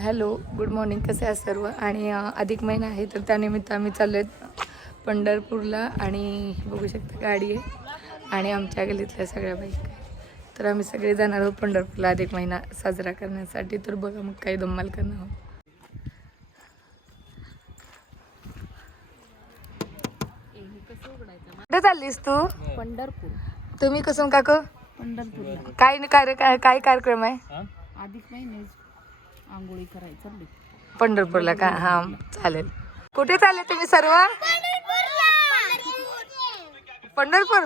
Hello, good morning. कसे आहेत सर्व? आणि अधिक महिना आहे तर त्यानिमित्त आम्ही चाललो आहेत पंढरपूरला. आणि बघू शकता गाडी आहे आणि आमच्या गल्लीतल्या सगळ्या बाईक आहे. तर आम्ही सगळे जाणार आहोत पंढरपूरला अधिक महिना साजरा करण्यासाठी. तर बघा मग काही धमाल करणार आहोत. कुठे चाललीस तू? पंढरपूर. तुम्ही कसं काकू? पंढरपूरला काय कार्यक्रम आहे? अधिक महिने आंघोळी करायचं चालली पंढरपूरला का? हा चालेल. कुठे चालले तुम्ही सर्व? पंढरपूर.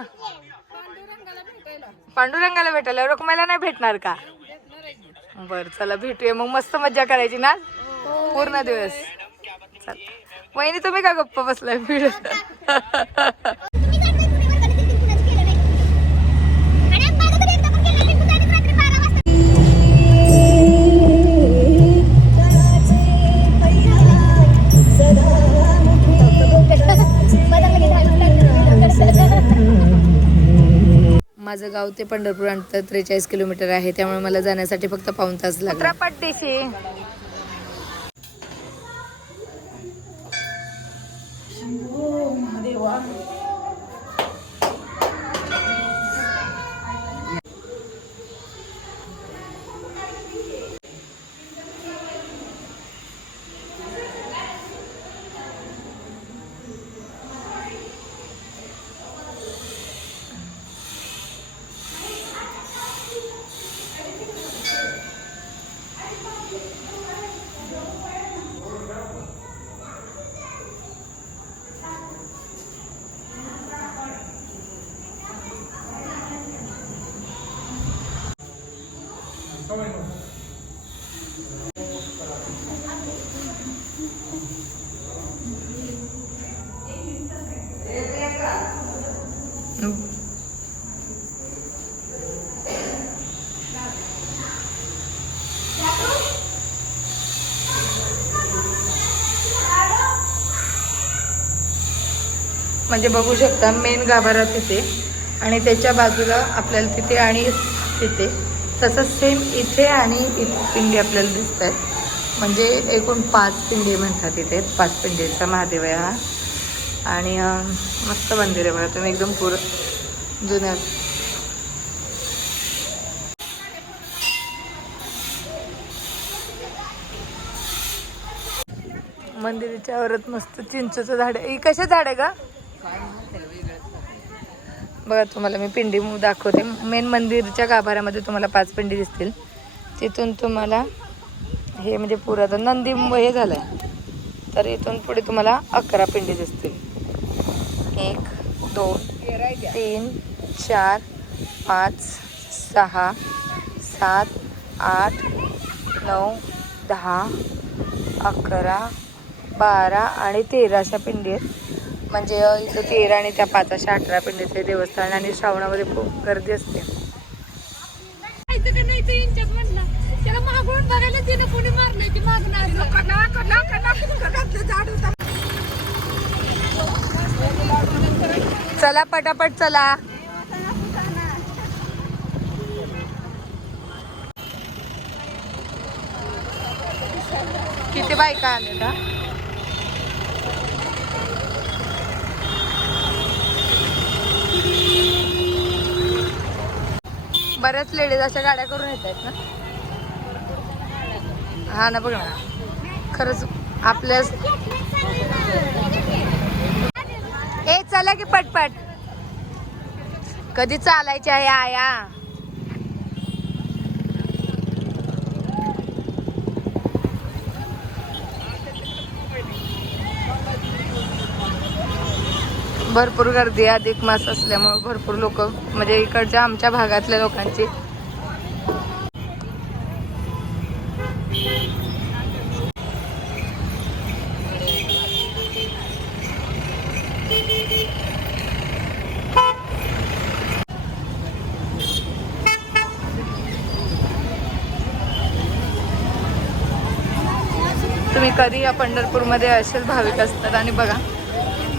पांडुरंगाला भेटायला. रुक्माईला नाही भेटणार का? बर चला भेटूया मग. मस्त मज्जा करायची ना पूर्ण दिवस. चल वहिनी तुम्ही का गप्पा बसलाय? माझं गाव ते पंढरपूर अंतर 43 किलोमीटर आहे. त्यामुळे मला जाण्यासाठी फक्त पाऊण तास लागला. पट्टीशी म्हणजे बघू शकता मेन गाभारा तिथे आणि त्याच्या बाजूला आपल्याला तिथे आणि तिथे तसंच सेम इथे आणि इथे पिंडी आपल्याला दिसत आहेत. म्हणजे एकूण 5 पिंडी म्हणतात इथे. 5 पिंडीचा महादेव आहे हा. आणि मस्त मंदिर आहे बघा तुम्ही, एकदम पुरं जुन्यात. मंदिराच्या वरात मस्त चिंचेचं झाड आहे. कशा झाड आहे का बघा. तुम्हाला मी पिंडी दाखवते. मेन मंदिरच्या गाभाऱ्यामध्ये तुम्हाला 5 पिंडी दिसतील. तिथून तुम्हाला हे म्हणजे पुरातन नंदी हे झालं आहे. तर इथून पुढे तुम्हाला 11 पिंडी दिसतील. 1 2 3 4 5 6 7 8 9 10 11 12 आणि 13 अशा पिंडी आहेत. म्हणजे इथं 13 आणि त्या 5 अशा 18 पिंडीचे देवस्थान. आणि श्रावणामध्ये खूप गर्दी असते. चला पटापट चला. किती बायका आले का? बऱ्याच लेडीज अशा गाड्या करून येत आहेत ना. हा ना बघ ना, खरंच आपल्या. ए चला की पटपट. कधी चालायच्या आहे आया? भरपूर गर्दी आहे. अधिक मास असल्यामुळे भरपूर लोक म्हणजे इकडच्या आमच्या भागातल्या लोकांची. तुम्ही कधी या पंढरपूरमध्ये असेच भाविक असतात. आणि बघा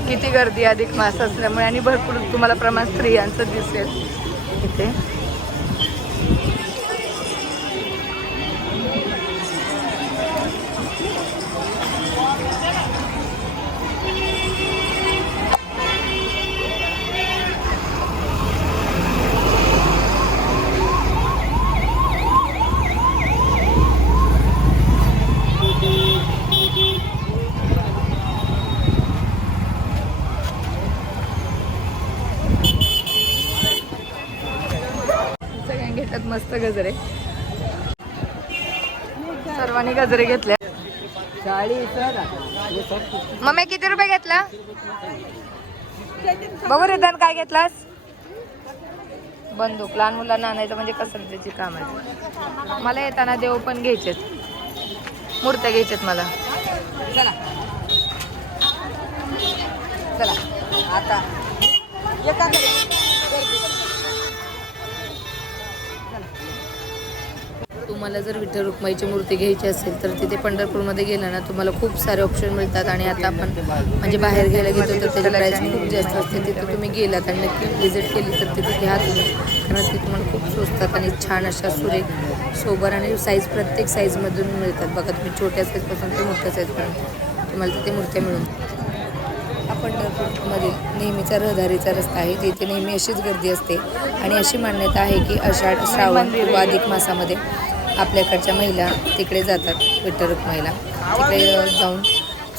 किती गर्दी अधिक मास असल्यामुळे. आणि भरपूर तुम्हाला प्रमाण स्त्रियांचं दिसेल इथे. मस्त गजरे. सर्वांनी गजरे घेतले. मम्मी किती रुपये घेतला? बघू रिटर्न काय घेतलास? बंदूक. लहान मुलांना आणायचं म्हणजे कसरतीची काम आहे. मला येताना देव पण घ्यायचेत, मूर्त्या घ्यायच्यात मला. चला चला आता येता तुम्हाला जर विठ्ठल रुक्माईची मूर्ती घ्यायची असेल तर तिथे पंढरपूरमध्ये गेला ना तुम्हाला खूप सारे ऑप्शन मिळतात. आणि आता आपण म्हणजे बाहेर घ्यायला घेतो तर त्याची प्राईस खूप जास्त असते. तिथे तुम्ही गेलात आणि नक्की व्हिजिट केली तर तिथे घ्या तुम्ही, कारण ते तुम्हाला खूप स्वस्तात आणि छान अशा सुरेख सोबर आणि साईज प्रत्येक साईजमधून मिळतात. बघा तुम्ही छोट्या साईजपासून ते मोठ्या साईजपर्यंत तुम्हाला तिथे मूर्त्या मिळून. हा पंढरपूरमध्ये नेहमीचा रहदारीचा रस्ता आहे. तिथे नेहमी अशीच गर्दी असते आणि अशी मान्यता आहे की आषाढ श्रावण किंवा अधिक मासामध्ये आपल्याकडच्या महिला तिकडे जातात विठ्ठल रुक्माईला. तिकडे जाऊन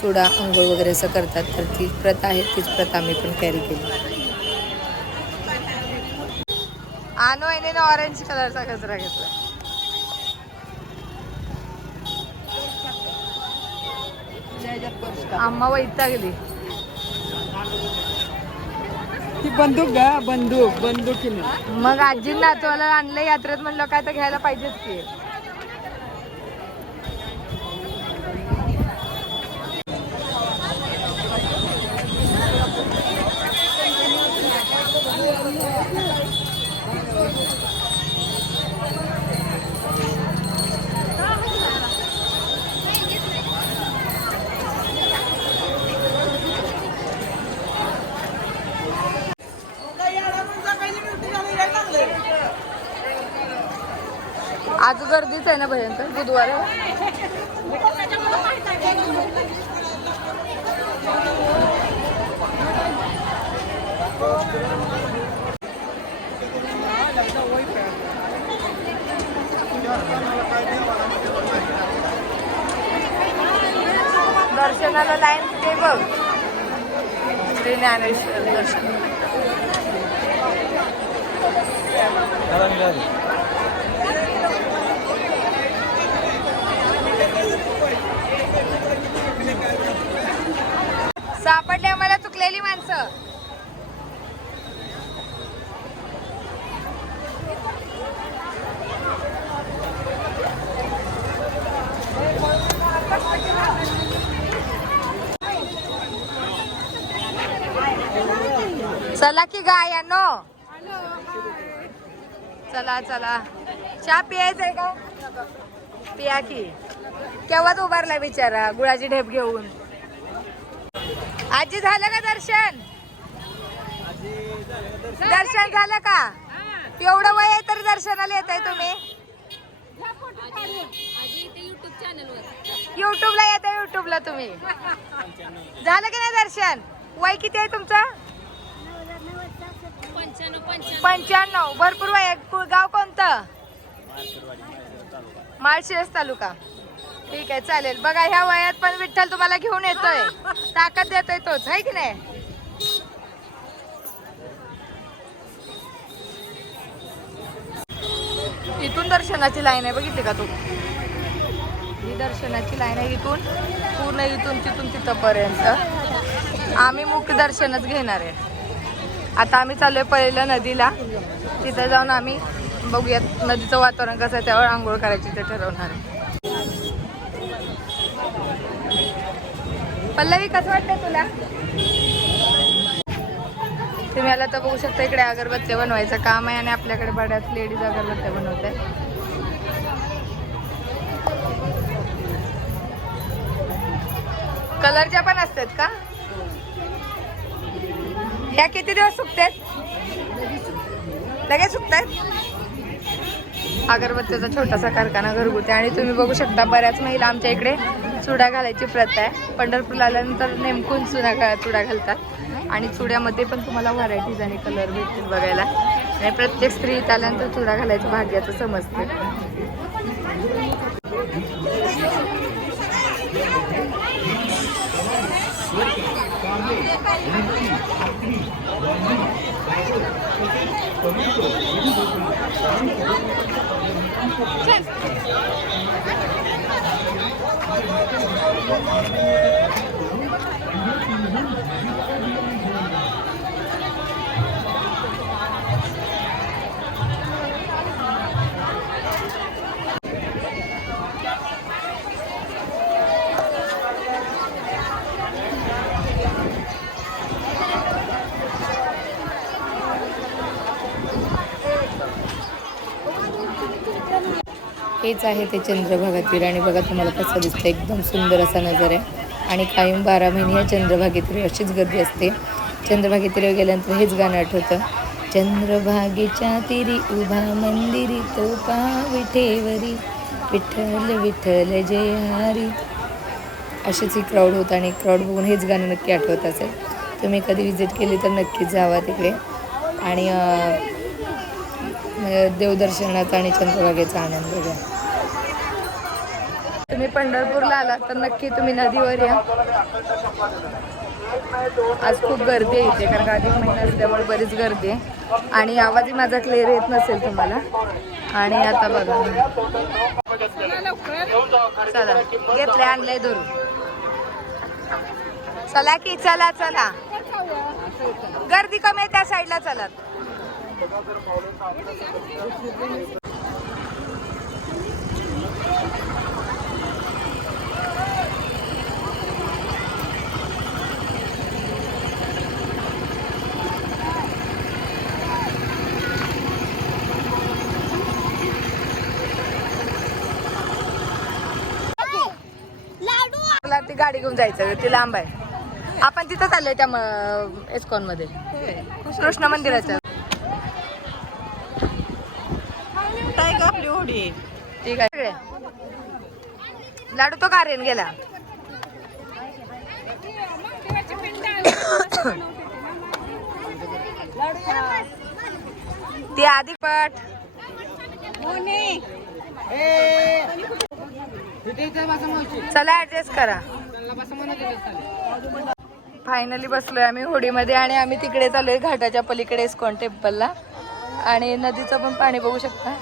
चुडा अंघोळ वगैरे असं करतात. तर ती प्रथा आहे, तीच प्रथा आम्ही पण कॅरी केली. आणू आहे ऑरेंज कलरचा गजरा घेतला. आम्हा वैतागली. ती बंदूक घ्या, बंदूक बंदुकीने. मग आजींना नातवाला आणलं यात्रेत म्हणलं काय तर घ्यायला पाहिजेच की. आज गर्दीच आहे ना भयंकर, बुधवार आहे. दर्शनाला लाईन ते बघ, श्री ज्ञानेश्वर दर्शन. सापडले आम्हाला चुकलेली माणसं. चला की गायानो, चला चला. चहा पियायचंय का? पिया की. केव्हाच उभारलाय बिचारा गुळाची ढेप घेऊन. आजी झालं का दर्शन? दर्शन झालं का? एवढं वय आहे तरी दर्शनाला येत आहे तुम्ही? युट्यूबला येत आहे, युट्यूबला तुम्ही. झालं की नाही दर्शन? वय किती आहे तुमचं? 95. भरपूर वय आहे. गाव कोणतं? माळशिरस तालुका. ठीक आहे चालेल. बघा ह्या वयात पण विठ्ठल तुम्हाला घेऊन येतोय, ताकद देतोय तोच, आहे की नाही? इथून दर्शनाची लाईन आहे, बघितली का तू? ही दर्शनाची लाईन आहे इथून पूर्ण, इथून तिथून तिथपर्यंत. आम्ही मुख्य दर्शनच घेणार आहे. आता आम्ही चाललोय पहिलं नदीला. तिथे जाऊन आम्ही बघूयात नदीचं वातावरण कसं आहे, त्यावर आंघोळ करायची ते ठरवणार आहे. पल्लवी कसं वाटतं तुला? तुम्ही आला तर बघू शकता इकडे अगरबत्त्या बनवायचं काम आहे आणि आपल्याकडे बऱ्याच लेडीज अगरबत्त्या बनवत आहेत. कलरच्या पण असतात का? ह्या किती दिवस सुकतात? लगेच सुकतात. अगरबत्त्याचा छोटासा कारखाना घरगुती. आणि तुम्ही बघू शकता बऱ्याच महिला आमच्या इकडे चुडा घालायची प्रथा आहे. पंढरपूरला आल्यानंतर नेमकून चुडा घालतात आणि चुड्यामध्ये पण तुम्हाला व्हरायटीज आणि कलर भेटतील बघायला. आणि प्रत्येक स्त्री इथं आल्यानंतर चुडा घालायचं भाग्याचं समजते. हेच आहे ते चंद्रभागा तीर आणि बघा तुम्हाला कसं दिसतं, एकदम सुंदर असा नजर आहे. आणि कायम 12 महिने या चंद्रभागेतीर अशीच गर्दी असते. चंद्रभागेतीर गेल्यानंतर हेच गाणं आठवतं, चंद्रभागेच्या तिरी उभा मंदिरी तो पहा विठेवरी विठ्ठल विठ्ठल जय हरी. अशीच ही क्राऊड होतं आणि क्राऊड बघून हेच गाणं नक्की आठवत असेल. तुम्ही कधी विजिट केली तर नक्कीच जावा तिकडे आणि देवदर्शनाचा आणि चंद्रभागेचा आनंद घ्या. तुम्ही पंढरपूरला आलात तर नक्की तुम्ही नदीवर या. आज खूप गर्दी आहे इथे, कारण अधिक महिना असल्यामुळे बरीच गर्दी आहे आणि आवाजही माझा क्लिअर येत नसेल तुम्हाला. आणि आता बघा, चला घेतले आणलंय धरून, चला की चला चला, गर्दी कमी आहे त्या साईडला चला. ती गाडी घेऊन जायचं, ती लांब आहे. आपण तिथं चाललोय त्या एस्कॉन मध्ये कृष्ण मंदिराच्या. आपली होडी ठीक आहे. लाडू तो कारेन गेला. ती आधी पट चला ऍडजस्ट करा. फायनली बसलोय आम्ही होडीमध्ये आणि आम्ही तिकडे चाललोय घाटाच्या पलीकडे इस्कॉन टेम्पलला. आणि नदीचं पण पाणी बघू शकता.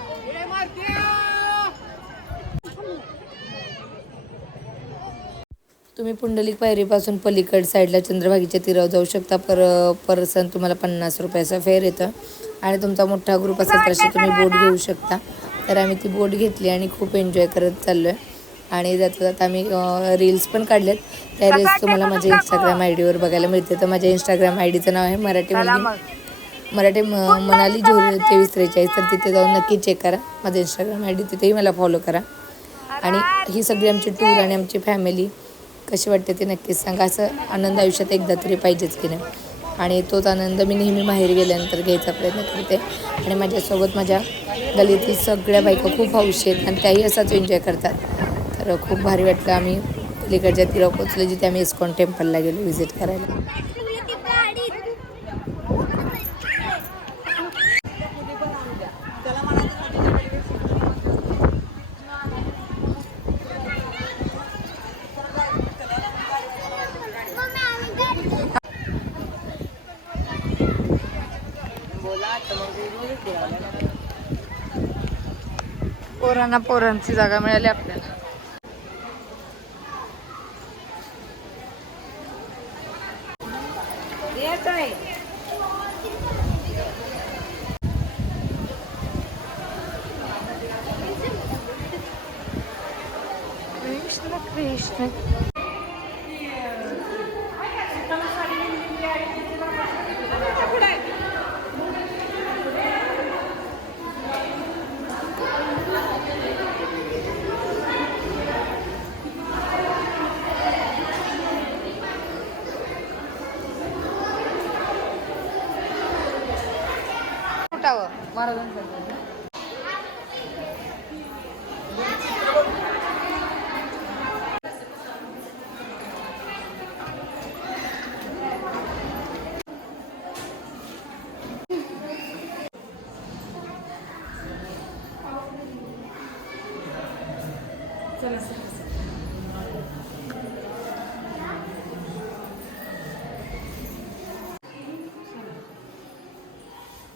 तुम्ही पुंडलिक पायरीपासून पलीकड साईडला चंद्रभागेच्या तीरावर जाऊ शकता. पर्सन तुम्हाला 50 रुपयाचा फेअर येतं आणि तुमचा मोठा ग्रुप असेल तर तुम्ही बोट घेऊ शकता. तर आम्ही ती बोट घेतली आणि खूप एन्जॉय करत चाललो आहे. आणि जात आम्ही रील्स पण काढलेत. त्या रील्स तुम्हाला माझ्या इंस्टाग्राम आयडीवर बघायला मिळते. तर माझ्या इंस्टाग्राम आयडीचं नाव आहे मराठी मनाली 2343. तर तिथे जाऊन नक्की चेक करा माझं इंस्टाग्राम आयडी, तिथेही मला फॉलो करा. आणि ही सगळी आमची टूर आणि आमची फॅमिली कशी वाटते ते नक्कीच सांगा. असं आनंद आयुष्यात एकदा तरी पाहिजेच की नाही. आणि तोच आनंद मी नेहमी माहेर गेल्यानंतर घ्यायचा प्रयत्न करते. आणि माझ्यासोबत माझ्या गलीतील सगळ्या बायका खूप हौशी आहेत आणि त्याही असाच एन्जॉय करतात. तर खूप भारी वाटलं. आम्ही पलीकडच्या तीरावर पोचलो जिथे आम्ही इस्कॉन टेम्पलला गेलो व्हिजिट करायला. पोरांची जागा मिळाली आपल्याला. कृष्ण कृष्ण महाराजांचं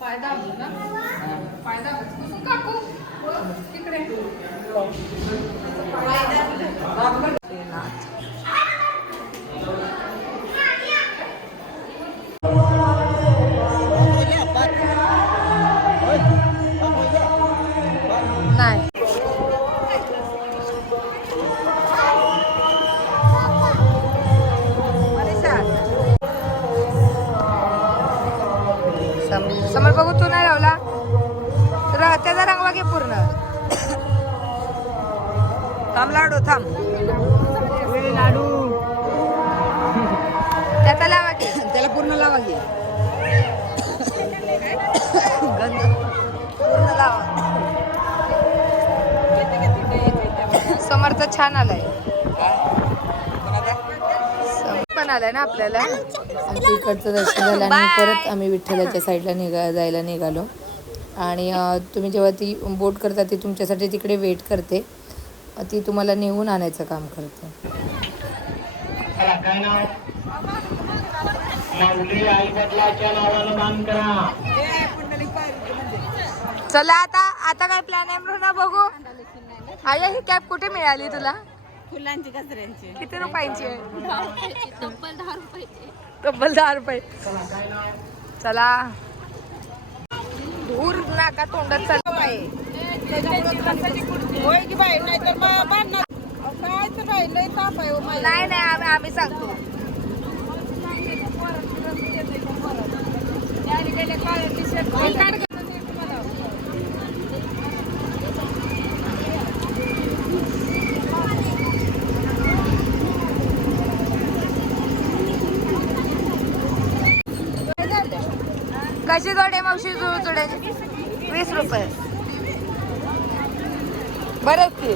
फायदा होतो ना, फायदा होतो काकू. नाही समोर बघू तू नाही लावला तर त्याचा रंगवा घे पूर्ण. थांब लाडू थांब लाडू त्याचा लावा घे. त्याला पूर्ण लावा घे. गंध पूर्ण लावा. समोरचा छान आलाय पण आलाय ना आपल्याला. आमच्या इकडचं दर्शन झालं आणि परत आम्ही विठ्ठलाच्या साईडला जायला निघालो. आणि तुम्ही जेव्हा ती बोट करता ती तुमच्यासाठी तिकडे वेट करते. ती तुम्हाला नेऊन आणायचं काम करते. चला आता काय प्लॅन आहे म्हणून बघू. आया ही कॅब कुठे मिळाली तुला? फुलांची गजऱ्यांची किती रुपयांची आहे? तब्बल 10 रुपये. चला दूर नाका तोंडात चालू आहे. होय की बाई नाहीतर मग बांधणार काय तर राहिलंय ताप आहे. नाही नाही आम्ही सांगतो. कशी जोडे मावशी जुळजुड्याची? 20 रुपये. बरंच की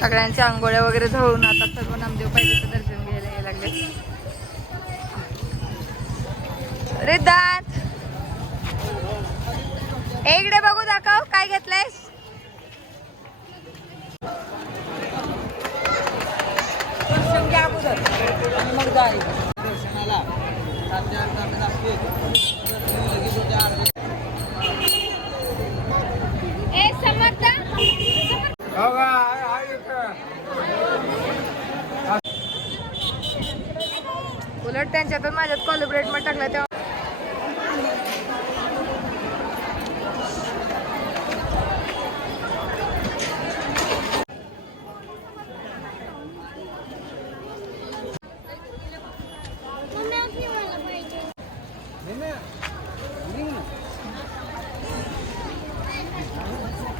सगळ्यांच्या आंघोळ्या वगैरे धुवून आता सर्व नामदेव पाहिजेचं दर्शन घ्यायला यायला लागले. रिद्धांत इकडे बघू दाखव काय घेतलंयस. दर्शन घ्या अगोदर आणि मग जायचं दर्शनाला. उलट त्यांच्यातून माझ्यात कोलॅबरेट मध्ये टाकला तेव्हा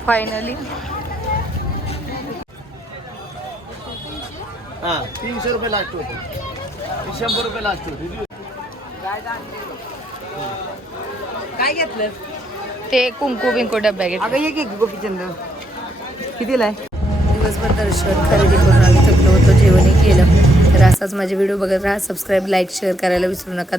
फायनली 300 रुपये लास्ट होते. 100 रुपये लास्ट होते. काय घेतलं? ते कुंकू बिंकू डब्या घेतले. अगं ये की गोपीचंद कितीला आहे? दिवसभर दर्शन खरेदी करून आम्ही थकलो होतो. जेवणही केलं. तर असाच माझे व्हिडिओ बघत राहा. सबस्क्राईब लाईक शेअर करायला विसरू नका.